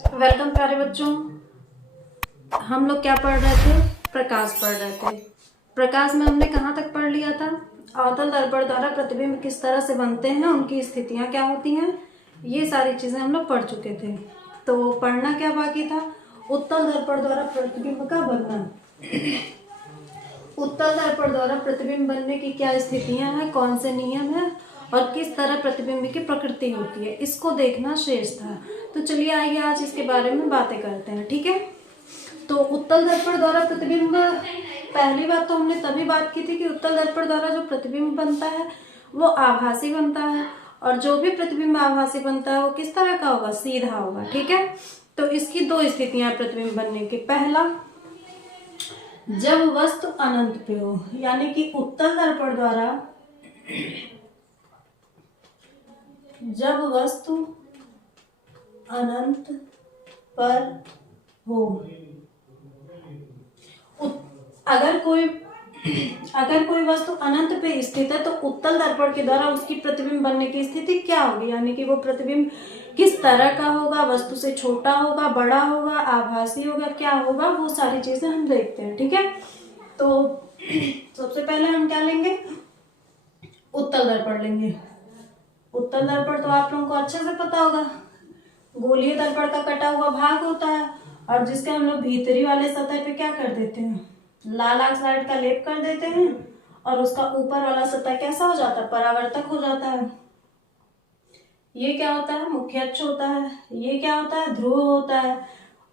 Welcome प्यारे बच्चों। हम लोग क्या पढ़ रहे थे? प्रकाश पढ़ रहे थे। प्रकाश में हमने कहाँ तक पढ़ लिया था? अवतल दर्पण द्वारा प्रतिबिंब किस तरह से बनते हैं, उनकी स्थितियां क्या होती हैं, ये सारी चीजें हम लोग पढ़ चुके थे। तो पढ़ना क्या बाकी था? उत्तल दर्पण द्वारा प्रतिबिंब का बनना। उत्तल दर्पण द्वारा प्रतिबिंब बनने की क्या स्थितियां हैं, कौन से नियम है और किस तरह प्रतिबिंब की प्रकृति होती है, इसको देखना शेष था। तो चलिए आइए आज इसके बारे में बातें करते हैं। ठीक है, तो उत्तल दर्पण द्वारा प्रतिबिंब, पहली बात तो हमने तभी बात की थी कि उत्तल दर्पण द्वारा जो प्रतिबिंब बनता है वो आभासी बनता है, और जो भी प्रतिबिंब आभासी बनता है वो किस तरह का होगा? सीधा होगा। ठीक है, तो इसकी दो स्थितियां प्रतिबिंब बनने की। पहला, जब वस्तु अनंत पे हो, यानी कि उत्तल दर्पण द्वारा जब वस्तु अनंत पर हो, अगर कोई वस्तु अनंत पे स्थित है तो उत्तल दर्पण के द्वारा उसकी प्रतिबिंब बनने की स्थिति क्या होगी, यानी कि वो प्रतिबिंब किस तरह का होगा? वस्तु से छोटा होगा, बड़ा होगा, आभासी होगा, क्या होगा? वो सारी चीजें हम देखते हैं। ठीक है, तो सबसे पहले हम क्या लेंगे? उत्तल दर्पण लेंगे। उत्तल दर्पण तो आप लोगों को अच्छे से पता होगा, गोलीय दर्पण का कटा हुआ भाग होता है, और जिसके हम लोग भीतरी वाले सतह पे क्या कर देते हैं? लाल ऑक्साइड का लेप कर देते हैं, और उसका ऊपर वाला सतह कैसा हो जाता है? परावर्तक हो जाता है। ये क्या होता है? मुख्य अक्ष होता है। ये क्या होता है? ध्रुव होता है।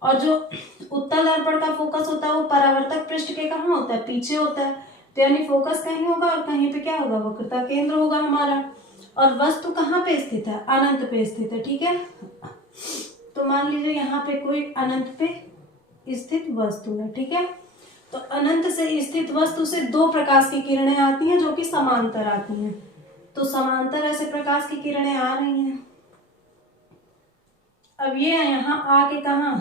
और जो उत्तल दर्पण का फोकस होता है वो परावर्तक पृष्ठ के कहाँ होता है? पीछे होता है। तो यानी फोकस कहीं होगा और कहीं पे क्या होगा? वक्रता केंद्र होगा हमारा। और वस्तु कहाँ पे स्थित है? अनंत पे स्थित है। ठीक है, तो मान लीजिए यहाँ पे कोई अनंत पे स्थित वस्तु है। ठीक है, तो अनंत से स्थित वस्तु से दो प्रकाश की किरणें आती हैं जो कि समांतर आती हैं। तो समांतर ऐसे प्रकाश की किरणें आ रही हैं। अब ये यहाँ आके कहा?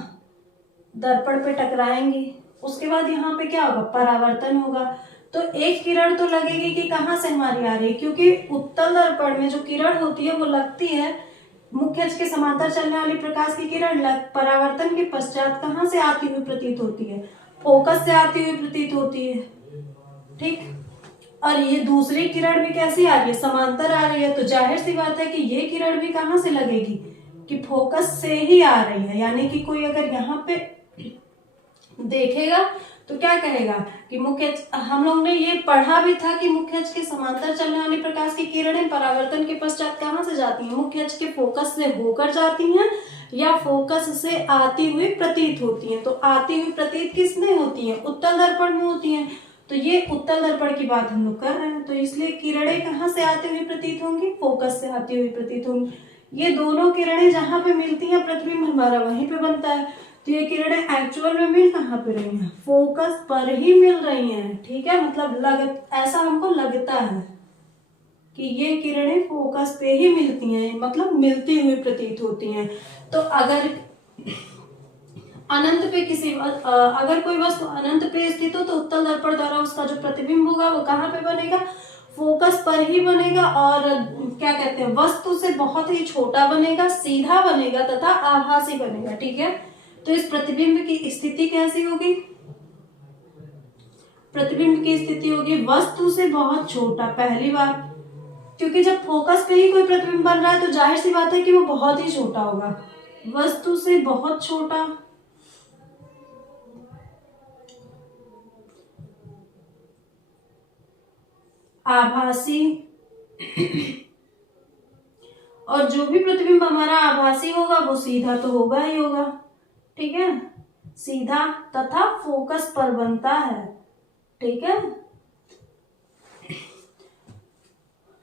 दर्पण पे टकराएंगी। उसके बाद यहाँ पे क्या होगा? परावर्तन होगा। तो एक किरण तो लगेगी कि कहाँ से हमारी आ रही है, क्योंकि उत्तल दर्पण में जो किरण होती है वो लगती है मुख्य अक्ष के समांतर चलने वाली प्रकाश की किरण परावर्तन के पश्चात कहाँ से आती हुई प्रतीत होती है? फोकस से आती हुई प्रतीत होती है। ठीक, और ये दूसरी किरण भी कैसी आ रही है? समांतर आ रही है। तो जाहिर सी बात है कि ये किरण भी कहाँ से लगेगी? कि फोकस से ही आ रही है। यानी कि कोई अगर यहाँ पे देखेगा तो क्या कहेगा कि मुख्य, हम लोग ने ये पढ़ा भी था कि मुख्य अक्ष के समांतर चलने वाली प्रकाश की किरणें परावर्तन के पश्चात कहाँ से जाती हैं? मुख्य अक्ष के फोकस से होकर जाती हैं या फोकस से आती हुई प्रतीत होती हैं। तो आती हुई प्रतीत किसमें होती है? उत्तल दर्पण में होती हैं। तो ये उत्तल दर्पण की बात हम लोग कर रहे हैं, तो इसलिए किरणें कहाँ से आती हुई प्रतीत होंगी? फोकस से आती हुई प्रतीत होंगी। ये दोनों किरणें जहां पे मिलती हैं प्रतिबिंब हमारा वहीं पे बनता है। तो ये किरणें एक्चुअल में मिल कहाँ पे रही हैं? फोकस पर ही मिल रही हैं। ठीक है, मतलब ऐसा हमको लगता है कि ये किरणें फोकस पे ही मिलती हैं, मतलब मिलती हुई प्रतीत होती हैं। तो अगर अनंत पे अगर कोई वस्तु अनंत पे स्थित हो तो उत्तल दर्पण द्वारा उसका जो प्रतिबिंब होगा वो कहाँ पे बनेगा? फोकस पर ही बनेगा, और क्या कहते हैं, वस्तु से बहुत ही छोटा बनेगा, सीधा बनेगा तथा आभासी बनेगा। ठीक है, तो इस प्रतिबिंब की स्थिति कैसी होगी? प्रतिबिंब की स्थिति होगी वस्तु से बहुत छोटा। पहली बात, क्योंकि जब फोकस पे ही कोई प्रतिबिंब बन रहा है तो जाहिर सी बात है कि वो बहुत ही छोटा होगा। वस्तु से बहुत छोटा, आभासी, और जो भी प्रतिबिंब हमारा आभासी होगा वो सीधा तो होगा ही होगा। ठीक है, सीधा तथा फोकस पर बनता है। ठीक है,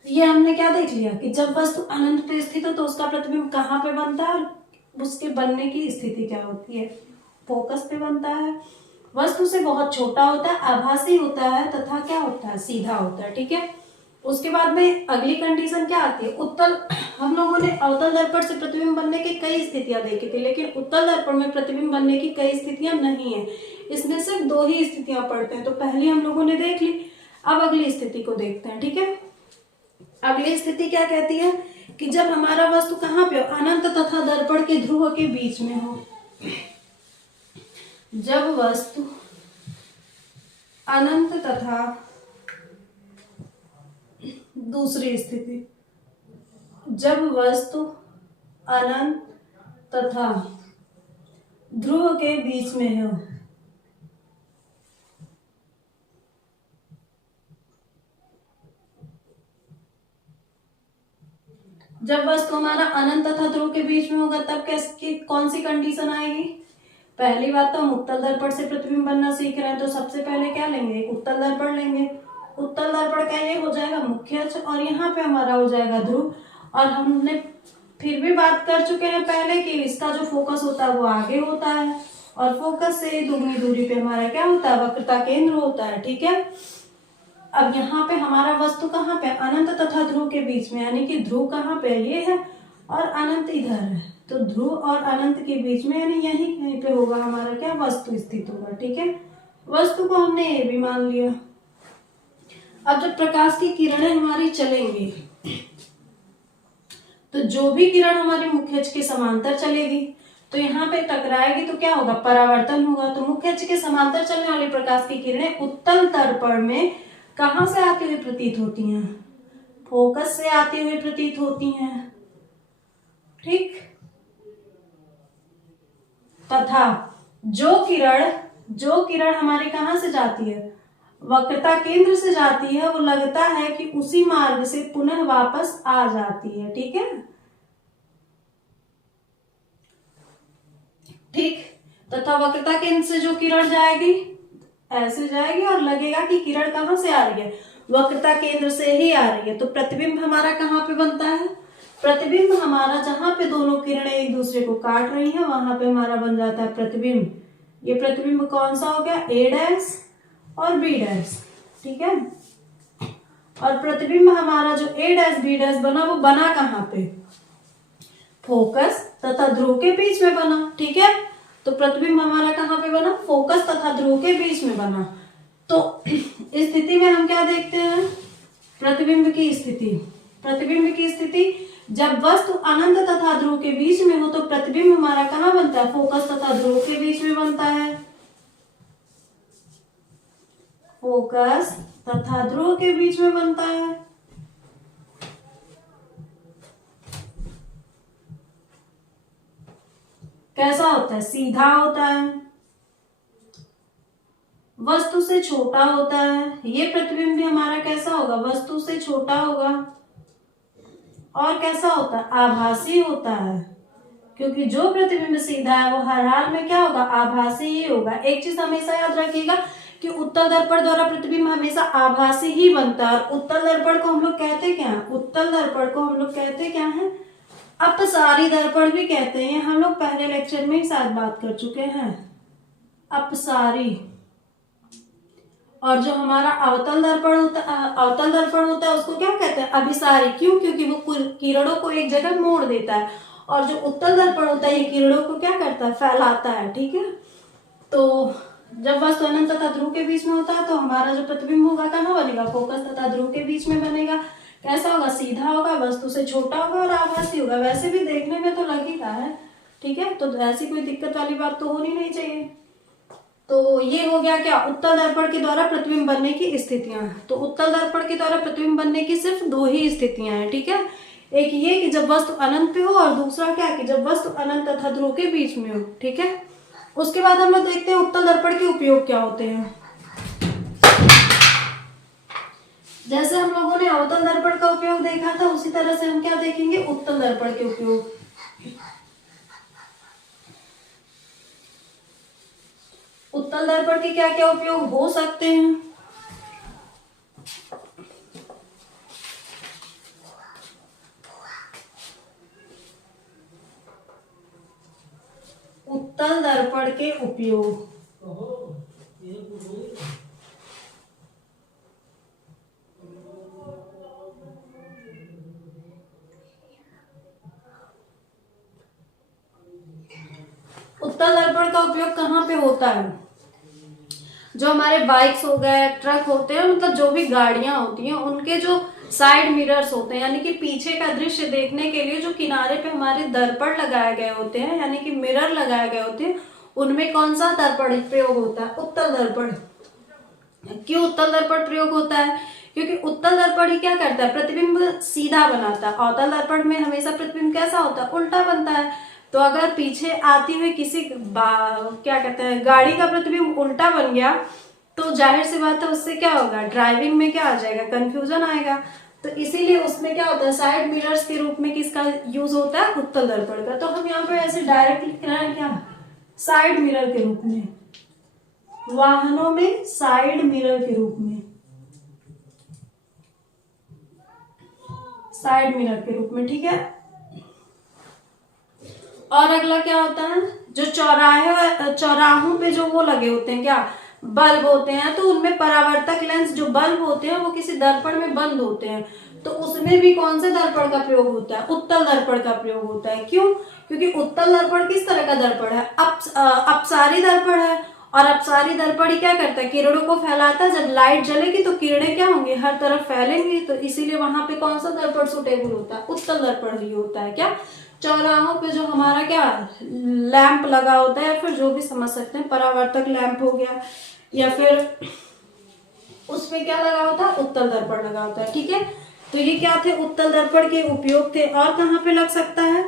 ये हमने क्या देख लिया कि जब वस्तु अनंत पे स्थित हो तो उसका प्रतिबिंब कहाँ पे बनता है और उसके बनने की स्थिति क्या होती है? फोकस पे बनता है, वस्तु से बहुत छोटा होता है, आभासी होता है तथा क्या होता है? सीधा होता है। ठीक है, उसके बाद में अगली कंडीशन क्या आती है? उत्तल, हम लोगों ने अवतल दर्पण से प्रतिबिंब बनने की कई स्थितियां देखी थी, लेकिन उत्तल दर्पण में प्रतिबिंब बनने की कई स्थितियां नहीं है। इसमें सिर्फ दो ही स्थितियां पढ़ते हैं। तो पहली हम लोगों ने देख ली, अब अगली स्थिति को देखते हैं। ठीक है, अगली स्थिति क्या कहती है कि जब हमारा वस्तु कहाँ पे हो, अनंत तथा दर्पण के ध्रुव के बीच में हो। जब वस्तु अनंत तथा दूसरी स्थिति, जब वस्तु अनंत तथा ध्रुव के बीच में हो, जब वस्तु हमारा अनंत तथा ध्रुव के बीच में होगा तब कैसी कौन सी कंडीशन आएगी। पहली बात तो हम उत्तल दर्पण से प्रतिबिंब बनना सीख रहे हैं, तो सबसे पहले क्या लेंगे, उत्तल दर्पण लेंगे। उत्तल दर्पण का ये हो जाएगा मुख्य अक्ष और यहाँ पे हमारा हो जाएगा ध्रुव। और हमने फिर भी बात कर चुके हैं पहले कि इसका जो फोकस होता है वो आगे होता है और फोकस से दुगनी दूरी पे हमारा क्या होता है, वक्रता केंद्र होता है। ठीक है, अब यहाँ पे हमारा वस्तु कहाँ पे, अनंत तथा ध्रुव के बीच में, यानी कि ध्रुव कहाँ पे, ये है और अनंत इधर है, तो ध्रुव और अनंत के बीच में यानी यही कहीं पे होगा हमारा क्या, वस्तु स्थित होगा। ठीक है, वस्तु को हमने ये भी मान लिया। अब जब प्रकाश की किरणें हमारी चलेंगी तो जो भी किरण हमारी मुख्य अक्ष के समांतर चलेगी तो यहाँ पे टकराएगी तो क्या होगा, परावर्तन होगा। तो मुख्य अक्ष के समांतर चलने वाली प्रकाश की किरणें उत्तल दर्पण में कहां से आती हुई प्रतीत होती हैं, फोकस से आती हुई प्रतीत होती हैं। ठीक, तथा जो किरण हमारी कहां से जाती है, वक्रता केंद्र से जाती है, वो लगता है कि उसी मार्ग से पुनः वापस आ जाती है। ठीक है, ठीक, तथा वक्रता केंद्र से जो किरण जाएगी ऐसे जाएगी और लगेगा कि किरण कहां से आ रही है, वक्रता केंद्र से ही आ रही है। तो प्रतिबिंब हमारा कहां पे बनता है, प्रतिबिंब हमारा जहां पे दोनों किरणें एक दूसरे को काट रही हैं वहां पे हमारा बन जाता है प्रतिबिंब। ये प्रतिबिंब कौन सा हो गया, ए डैश और बी डैश। ठीक है, और प्रतिबिंब हमारा जो ए डैश बी डैश बना वो बना कहां पे, फोकस तथा ध्रुव के बीच में बना। ठीक है, तो प्रतिबिंब हमारा कहां पे बना, फोकस तथा ध्रुव के बीच में बना। तो इस स्थिति में हम क्या देखते हैं, प्रतिबिंब की स्थिति। प्रतिबिंब की स्थिति जब वस्तु अनंत तथा ध्रुव के बीच में हो तो प्रतिबिंब हमारा कहां बनता है, फोकस तथा ध्रुव के बीच में बनता है। फोकस तथा ध्रुव के बीच में बनता है। कैसा होता है, सीधा होता है, वस्तु से छोटा होता है। ये प्रतिबिंब भी हमारा कैसा होगा, वस्तु से छोटा होगा और कैसा होता है, आभासी होता है, क्योंकि जो प्रतिबिंब सीधा है वो हर हाल में क्या होगा, आभासी ही होगा। एक चीज हमेशा याद रखिएगा कि उत्तल दर्पण द्वारा प्रतिबिंब हमेशा आभासी ही बनता है। और उत्तल दर्पण को हम लोग कहते क्या है, उत्तल दर्पण को हम लोग कहते क्या है, अपसारी दर्पण भी कहते हैं। हम लोग पहले लेक्चर में ही शायद बात कर चुके हैं, अपसारी। और जो हमारा अवतल दर्पण होता है उसको क्या कहते हैं, अभिसारी। क्यों, क्योंकि वो किरणों को एक जगह मोड़ देता है। और जो उत्तल दर्पण होता है ये किरणों को क्या करता है, फैलाता है। ठीक है, तो जब वस्तु अनंत तथा ध्रुव के बीच में होता है तो हमारा जो प्रतिबिंब होगा कहाँ बनेगा, फोकस तथा ध्रुव के बीच में बनेगा। कैसा होगा, सीधा होगा, वस्तु से छोटा होगा और आभासी होगा। वैसे भी देखने में तो लग ही रहा है। ठीक है, तो ऐसी कोई दिक्कत वाली बात तो होनी नहीं चाहिए। तो ये हो गया क्या, उत्तल दर्पण के द्वारा प्रतिबिंब बनने की स्थितियां। तो उत्तल दर्पण के द्वारा प्रतिबिंब बनने की सिर्फ दो ही स्थितियां हैं। ठीक है, एक ये कि जब वस्तु अनंत पे हो और दूसरा क्या कि जब वस्तु अनंत तथा ध्रुव के बीच में हो। ठीक है, उसके बाद हम लोग देखते हैं उत्तल दर्पण के उपयोग क्या होते हैं। जैसे हम लोगों ने अवतल दर्पण का उपयोग देखा था उसी तरह से हम क्या देखेंगे, उत्तल दर्पण के उपयोग। उत्तल दर्पण के क्या क्या उपयोग हो सकते हैं। उत्तल दर्पण के उपयोग, उत्तल दर्पण का उपयोग कहाँ पे होता है, जो हमारे बाइक्स हो गए, ट्रक होते हैं, मतलब जो भी गाड़ियां होती हैं उनके जो साइड मिरर्स होते हैं, यानी कि पीछे का दृश्य देखने के लिए जो किनारे पे हमारे दर्पण लगाए गए होते हैं, यानी कि मिरर लगाए गए होते हैं, उनमें कौन सा दर्पण प्रयोग होता है? उत्तल दर्पण। क्यों उत्तल दर्पण प्रयोग होता है? क्योंकि उत्तल दर्पण ही क्या करता है? प्रतिबिंब सीधा बनाता है। अवतल दर्पण में हमेशा प्रतिबिंब कैसा होता है? उल्टा बनता है। तो अगर पीछे आती हुई किसी क्या कहते हैं गाड़ी का प्रतिबिंब उल्टा बन गया तो जाहिर सी बात है उससे क्या होगा? ड्राइविंग में क्या आ जाएगा? कंफ्यूजन आएगा। तो इसीलिए उसमें क्या होता है? साइड मिरर्स के रूप में किसका यूज होता है? उत्तल दर्पण का। तो हम यहाँ पे ऐसे डायरेक्ट लिख रहे हैं क्या? साइड मिरर के रूप में, वाहनों में साइड मिरर के रूप में, साइड मिरर के रूप में, ठीक है। और अगला क्या होता है? जो चौराहों पे जो वो लगे होते हैं क्या? बल्ब होते हैं, तो उनमें परावर्तक लेंस जो बल्ब होते हैं वो किसी दर्पण में बंद होते हैं, तो उसमें भी कौन से दर्पण का प्रयोग होता है? उत्तल दर्पण का प्रयोग होता है। क्यों? क्योंकि उत्तल दर्पण किस तरह का दर्पण है? अपसारी दर्पण है। और अपसारी दर्पण ही क्या करता है? किरणों को फैलाता है। जब लाइट जलेगी तो किरणें क्या होंगी? हर तरफ फैलेंगी। तो इसीलिए वहां पे कौन सा दर्पण सुटेबल होता है? उत्तल दर्पण ही होता है। क्या? चौराहों पे जो हमारा क्या लैंप लगा होता है, या फिर जो भी समझ सकते हैं, परावर्तक लैंप हो गया, या फिर उसमें क्या लगा होता है? उत्तल दर्पण लगा होता है। ठीक है, तो ये क्या थे? उत्तल दर्पण के उपयोग थे। और कहाँ पे लग सकता है?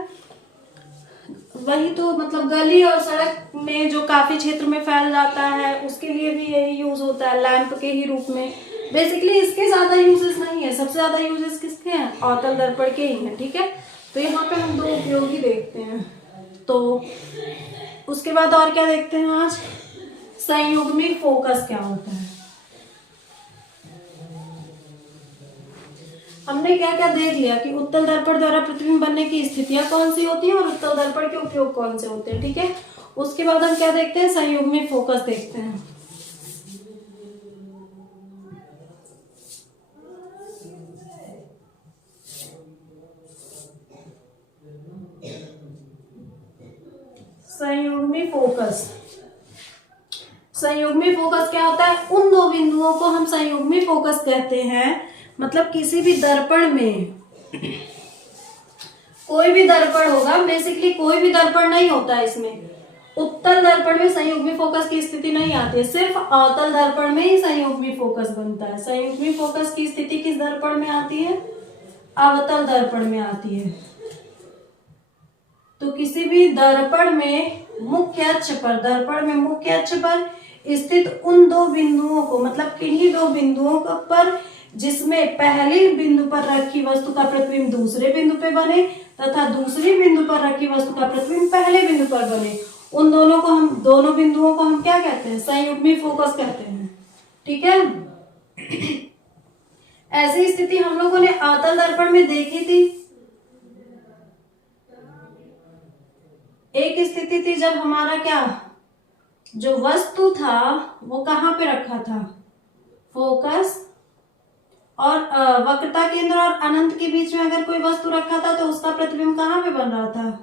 वही तो, मतलब गली और सड़क में जो काफी क्षेत्र में फैल जाता है उसके लिए भी यही यूज होता है, लैंप के ही रूप में। बेसिकली इसके ज्यादा यूजेस नहीं है, सबसे ज्यादा यूजेस किसके हैं? अवतल दर्पण के ही हैं। ठीक है, तो यहाँ पे हम दो उपयोग ही देखते हैं। तो उसके बाद और क्या देखते हैं आज? संयुग्मी फोकस क्या होता है। हमने क्या क्या देख लिया कि उत्तल दर्पण द्वारा प्रतिबिंब बनने की स्थितियां कौन सी होती हैं और उत्तल दर्पण के उपयोग कौन से होते हैं। ठीक है, उसके बाद हम क्या देखते हैं? संयुग्मी फोकस देखते हैं। संयुग्मी फोकस, संयुग्मी फोकस क्या होता है? उन दो बिंदुओं को हम संयुग्मी फोकस कहते हैं। मतलब किसी भी दर्पण में, कोई भी दर्पण होगा, बेसिकली कोई भी दर्पण नहीं होता है इसमें। उत्तल दर्पण में संयुग्मी फोकस की स्थिति नहीं आती है, सिर्फ अवतल दर्पण में ही संयुग्मी फोकस बनता है। संयुग्मी फोकस की स्थिति किस दर्पण में आती है? अवतल दर्पण में आती है। तो किसी भी दर्पण में मुख्य अक्ष पर, दर्पण में मुख्य अक्ष पर स्थित उन दो बिंदुओं को, मतलब किन्हीं दो बिंदुओं पर जिसमें पहले बिंदु पर रखी वस्तु का प्रतिबिंब दूसरे बिंदु पे बने तथा दूसरी बिंदु पर रखी वस्तु का प्रतिबिंब पहले बिंदु पर बने, उन दोनों बिंदुओं को हम क्या कहते हैं? संयुग्मी फोकस कहते हैं। ठीक है, ऐसी स्थिति हम लोगों ने अवतल दर्पण में देखी थी। एक स्थिति थी जब हमारा क्या, जो वस्तु था वो कहाँ पे रखा था? फोकस और वक्रता केंद्र और अनंत के बीच में अगर कोई वस्तु रखा था तो उसका प्रतिबिंब कहाँ पे बन रहा था?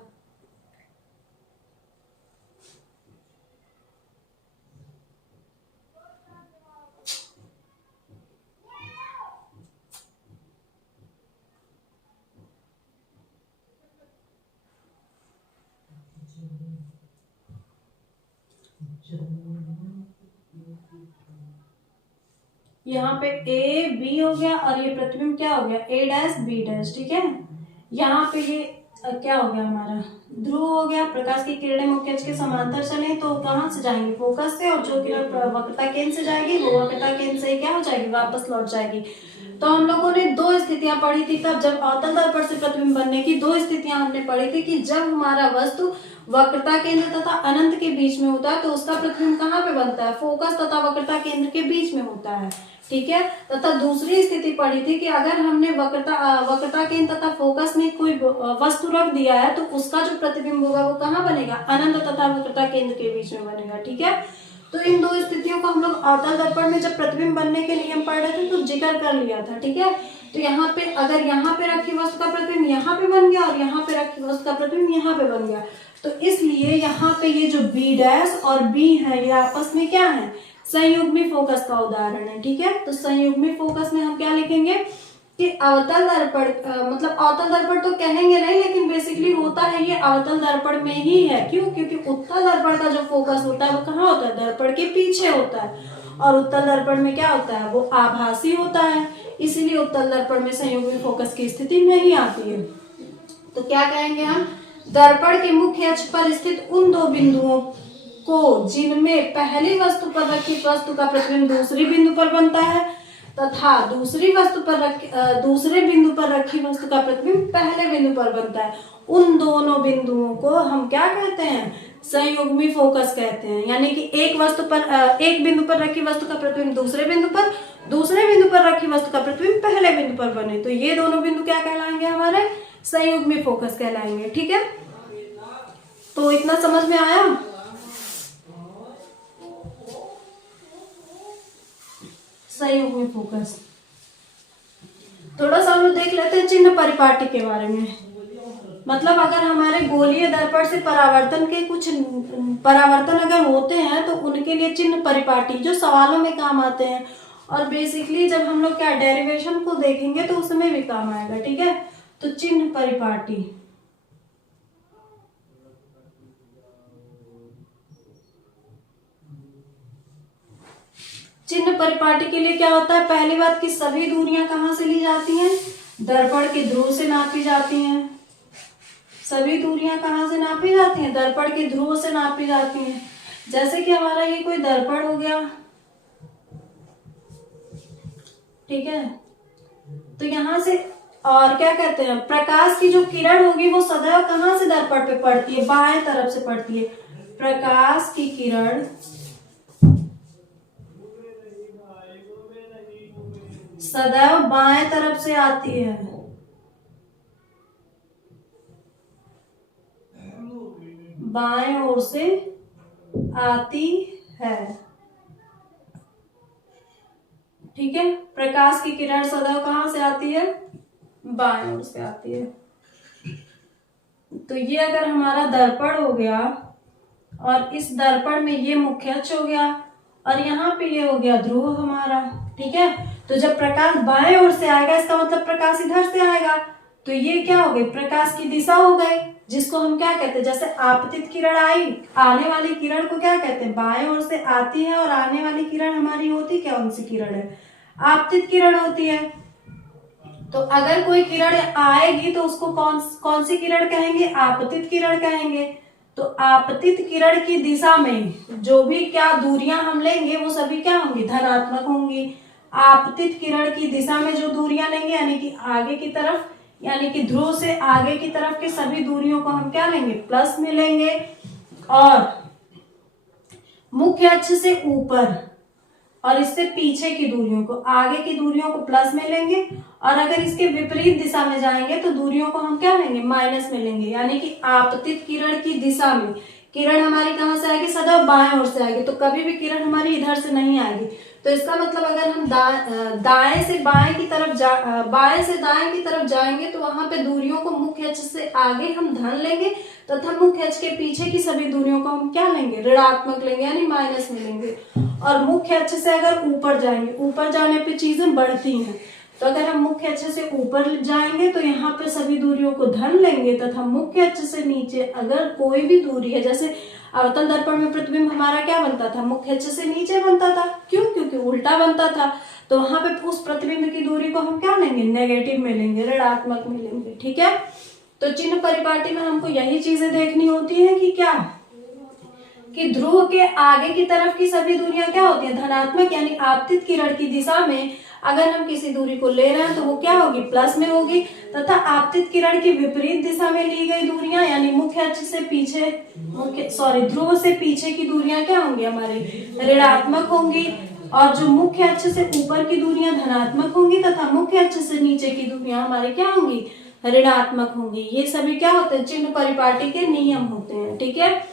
यहाँ पे ए बी हो गया और ये प्रतिबिंब क्या हो गया? ए डैश बी डैश। ठीक है, यहाँ पे ये क्या हो गया? हमारा ध्रुव हो गया। प्रकाश की किरणें मुख्य अक्ष के समांतर चले तो कहाँ से जाएंगी? फोकस से, और जो किरण वक्रता केंद्र से जाएगी वो वक्रता केंद्र से क्या हो जाएगी? वापस लौट जाएगी। तो हम लोगों ने दो स्थितियां पढ़ी थी तब, जब अवतल दर्पण से प्रतिबिंब बनने की दो स्थितियां हमने पढ़ी थी कि जब हमारा वस्तु वक्रता केंद्र तथा अनंत के बीच में होता है तो उसका प्रतिबिंब कहाँ पे बनता है? फोकस तथा वक्रता केंद्र के बीच में होता है। ठीक है, तथा दूसरी स्थिति पड़ी थी कि अगर हमने वक्रता केंद्र तथा फोकस में कोई वस्तु रख दिया है तो उसका जो प्रतिबिंब होगा वो कहाँ बनेगा? अनंत तथा वक्रता केंद्र के बीच में बनेगा। ठीक है, तो इन दो स्थितियों को हम लोग अवतल दर्पण में जब प्रतिबिंब बनने के नियम पढ़ रहे थे तो जिक्र कर लिया था। ठीक है, तो यहाँ पे अगर यहाँ पे रखी वस्तु का प्रतिबिंब यहाँ पे बन गया और यहाँ पे रखी वस्तु का प्रतिबिंब यहाँ पे बन गया, तो इसलिए यहाँ पे ये जो बी डैश और बी है ये आपस में क्या है? संयुग्मी फोकस का उदाहरण है। ठीक है, तो संयुग्मी फोकस में हम क्या लिखेंगे? कि अवतल दर्पण मतलब अवतल दर्पण तो कहेंगे नहीं, लेकिन बेसिकली होता है ये अवतल दर्पण में ही है। क्यों? क्योंकि उत्तल दर्पण का जो फोकस होता है वो कहाँ होता है? दर्पण के पीछे होता है। और उत्तल दर्पण में क्या होता है? वो आभासी होता है, इसीलिए उत्तल दर्पण में संयुग्मी फोकस की स्थिति नहीं आती है। तो क्या कहेंगे हम? दर्पण के मुख्य अक्ष पर स्थित उन दो बिंदुओं को जिनमें पहली वस्तु पर रखी वस्तु का प्रतिबिंब दूसरी बिंदु पर बनता है तथा दूसरे बिंदु पर रखी वस्तु का प्रतिबिंब पहले बिंदु पर बनता है, उन दोनों बिंदुओं को हम क्या कहते हैं? संयुग्मी फोकस कहते हैं। यानी कि एक बिंदु पर रखी वस्तु का प्रतिबिंब दूसरे बिंदु पर रखी वस्तु का प्रतिबिंब पहले बिंदु पर बने, तो ये दोनों बिंदु क्या कहलाएंगे? हमारे संयुग्मी फोकस कहलाएंगे। ठीक है, तो इतना समझ में आया? संयुग्मी फोकस। थोड़ा सा हम देख लेते हैं चिन्ह परिपाटी के बारे में। मतलब अगर हमारे गोलीय दर्पण से परावर्तन अगर होते हैं तो उनके लिए चिन्ह परिपाटी जो सवालों में काम आते हैं, और बेसिकली जब हम लोग क्या डेरिवेशन को देखेंगे तो उसमें भी काम आएगा। ठीक है, तो चिन्ह परिपाटी, चिन्ह परिपाटी के लिए क्या होता है? पहली बात कि सभी दूरियां कहाँ से ली जाती हैं? दर्पण के ध्रुव से नापी जाती हैं। सभी दूरियां कहाँ से नापी जाती हैं? दर्पण के ध्रुव से नापी जाती हैं। जैसे कि हमारा ये कोई दर्पण हो गया, ठीक है, तो यहां से और क्या कहते हैं? प्रकाश की जो किरण होगी वो सदैव कहाँ से दर्पण पे पड़ती है? बाएं तरफ से पड़ती है। प्रकाश की किरण सदैव बाएं तरफ से आती है। बाएं ओर से आती है। ठीक है, प्रकाश की किरण सदैव कहां से आती है? बाएं ओर से आती है। तो ये अगर हमारा दर्पण हो गया और इस दर्पण में ये मुख्य अक्ष हो गया और यहाँ पे ये हो गया ध्रुव हमारा। ठीक है, तो जब प्रकाश बाएं ओर से आएगा इसका मतलब प्रकाश इधर से आएगा, तो ये क्या हो गई? प्रकाश की दिशा हो गई, जिसको हम क्या कहते हैं? जैसे आपतित किरण आई, आने वाली किरण को क्या कहते हैं? बाएं ओर से आती है और आने वाली किरण हमारी होती क्या? कौन सी किरण है? आपतित किरण होती है। तो अगर कोई किरण आएगी तो उसको कौन सी किरण कहेंगे? आपतित किरण कहेंगे। तो आपतित किरण की दिशा में जो भी क्या दूरियां हम लेंगे वो सभी क्या होंगी? धनात्मक होंगी। आपतित किरण की दिशा में जो दूरियां लेंगे यानी कि आगे की तरफ, यानी कि ध्रुव से आगे की तरफ के सभी दूरियों को हम क्या लेंगे? प्लस में लेंगे। और मुख्य अक्ष से ऊपर और इससे पीछे की दूरियों को, आगे की दूरियों को प्लस में लेंगे, और अगर इसके विपरीत दिशा में जाएंगे तो दूरियों को हम क्या लेंगे? माइनस में लेंगे। यानी कि आपतित किरण की दिशा में किरण हमारी कहां से आएगी? सदैव बाएं ओर से आएगी। तो कभी भी किरण हमारी इधर से नहीं आएगी। तो इसका मतलब अगर हम दाएं से बाएं की तरफ बाएं से दाएं की तरफ जाएंगे तो वहां पे दूरियों को मुख्य अक्ष से आगे हम धन लेंगे तथा मुख्य अक्ष के पीछे की सभी दूरियों को हम क्या लेंगे? ऋणात्मक लेंगे, यानी माइनस में लेंगे। और मुख्य अक्ष से अगर ऊपर जाएंगे, ऊपर जाने पे चीजें बढ़ती हैं, तो अगर हम मुख्य अक्ष से ऊपर जाएंगे तो यहाँ पे सभी दूरियों को धन लेंगे तथा मुख्य अक्ष से नीचे अगर कोई भी दूरी है, जैसे अवतल दर्पण में प्रतिबिंब हमारा क्या बनता था? मुख्य अक्ष से नीचे बनता था। क्यों? क्योंकि उल्टा बनता था। तो वहां पे उस प्रतिबिंब की दूरी को हम क्या लेंगे? नेगेटिव में लेंगे, ऋणात्मक में लेंगे। ठीक है, तो चिन्ह परिपाटी में हमको यही चीजें देखनी होती है कि क्या, कि ध्रुव के आगे की तरफ की सभी दूरियां क्या होती है? धनात्मक, यानी आपतित किरण की दिशा में अगर हम किसी दूरी को ले रहे हैं तो वो क्या होगी? प्लस में होगी। तथा आपतित किरण की विपरीत दिशा में ली गई दूरियां यानी मुख्य अक्ष से पीछे ध्रुव से पीछे की दूरियां क्या होंगी? हमारी ऋणात्मक होंगी। और जो मुख्य अक्ष से ऊपर की दूरियां धनात्मक होंगी तथा मुख्य अक्ष से नीचे की दूरियां हमारी क्या होंगी? ऋणात्मक होंगी। ये सभी क्या होते हैं? चिन्ह परिपाटी के नियम होते हैं। ठीक है,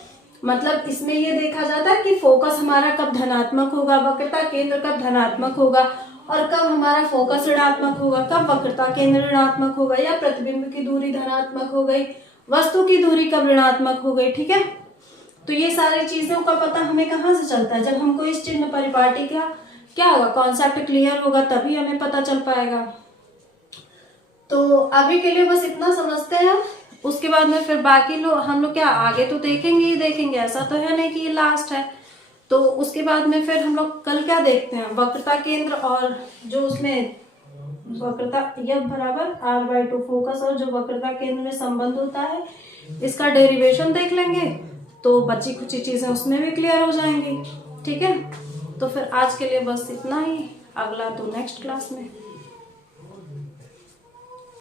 मतलब इसमें ये देखा जाता है कि फोकस हमारा कब धनात्मक होगा, वक्रता केंद्र कब धनात्मक होगा, और कब हमारा फोकस ऋणात्मक होगा, कब वक्रता केंद्र ऋणात्मक होगा, या प्रतिबिंब की दूरी धनात्मक हो गई, वस्तु की दूरी कब ऋणात्मक हो गई। ठीक है, तो ये सारी चीजों का पता हमें कहाँ से चलता है? जब हमको इस चिन्ह परिपाटी का क्या होगा? कॉन्सेप्ट क्लियर होगा, तभी हमें पता चल पाएगा। तो अभी के लिए बस इतना समझते हैं। उसके बाद में फिर बाकी लोग हम लोग क्या आगे तो देखेंगे ही देखेंगे, ऐसा तो है नहीं कि ये लास्ट है। तो उसके बाद में फिर हम लोग कल क्या देखते हैं, वक्रता केंद्र और जो उसमें वक्रता F बराबर r/2 फोकस और जो वक्रता केंद्र में संबंध होता है इसका डेरिवेशन देख लेंगे, तो बची कुछ चीजें उसमें भी क्लियर हो जाएंगी। ठीक है, तो फिर आज के लिए बस इतना ही, अगला तो नेक्स्ट क्लास में।